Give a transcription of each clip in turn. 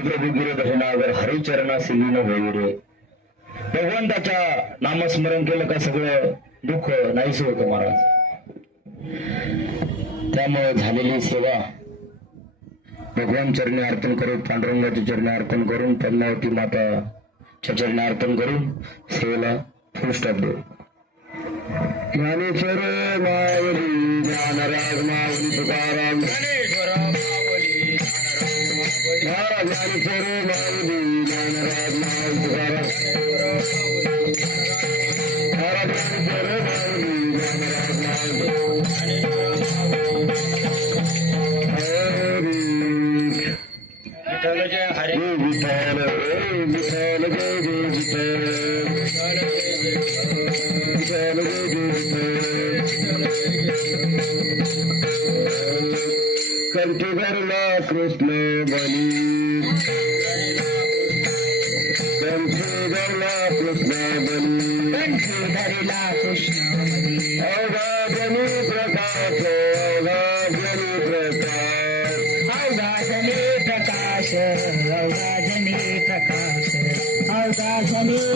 प्रभू गिरधरणावर हरिचरणा सिलीन होईल भगवंताच्या नामस्मरण केलं का सगळं दुःख नाहीस होतं महाराज झालेली सेवा भगवान चरणी अर्पण करून पांडुरंगाच्या चरणी अर्पण करून, पद्मावती माताच्या चरणी अर्पण करून सेवेला फुल स्टॉप देऊ. ज्ञानेश्वर माऊली ज्ञानराज माऊली तुकाराम ज्ञानेश्वर माऊली ज्ञानराज माऊली तुकाराम कंठी धरला कृष्ण बली कंठी धरला कृष्ण बली कंठी धरिला कृष्ण मनी अवघा जनी प्रकाश अवघा जनी प्रकाश प्रकाश अवगाजने प्रकाश प्रकाश अवगाजने प्रकाश। काला वाटू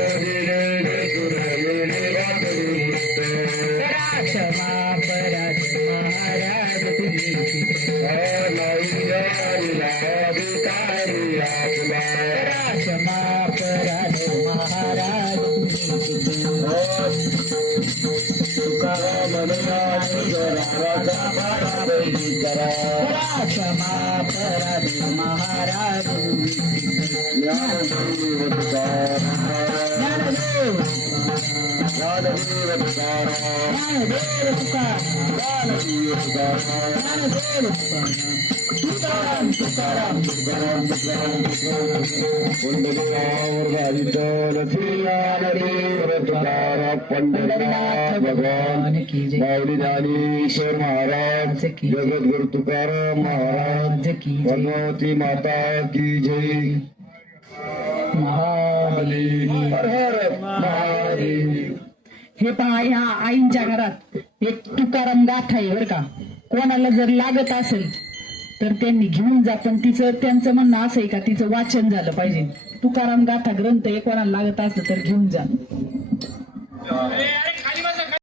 Maharaj, Maharaj, Maharaj, Maharaj, Maharaj, Maharaj, Maharaj, Maharaj, Maharaj, Maharaj, Maharaj, Maharaj, Gyandev Gyandev तुका ज्ञानदेव तुकाराम तुकाराम पंढरनाथ भगवान माऊली ज्ञानेश्वर महाराज जगद्गुरु तुकाराम महाराज की भगवती माता की जय महादेव हर हर महादेव हे पहा ह्या आईंच्या घरात एक तुकाराम गाथा आहे बरं का. कोणाला जर लागत असेल तर त्यांनी घेऊन जा. पण तिचं त्यांचं म्हणणं असं आहे का तिचं वाचन झालं पाहिजे. तुकाराम गाथा ग्रंथ हे कोणाला लागत असलं तर घेऊन जा.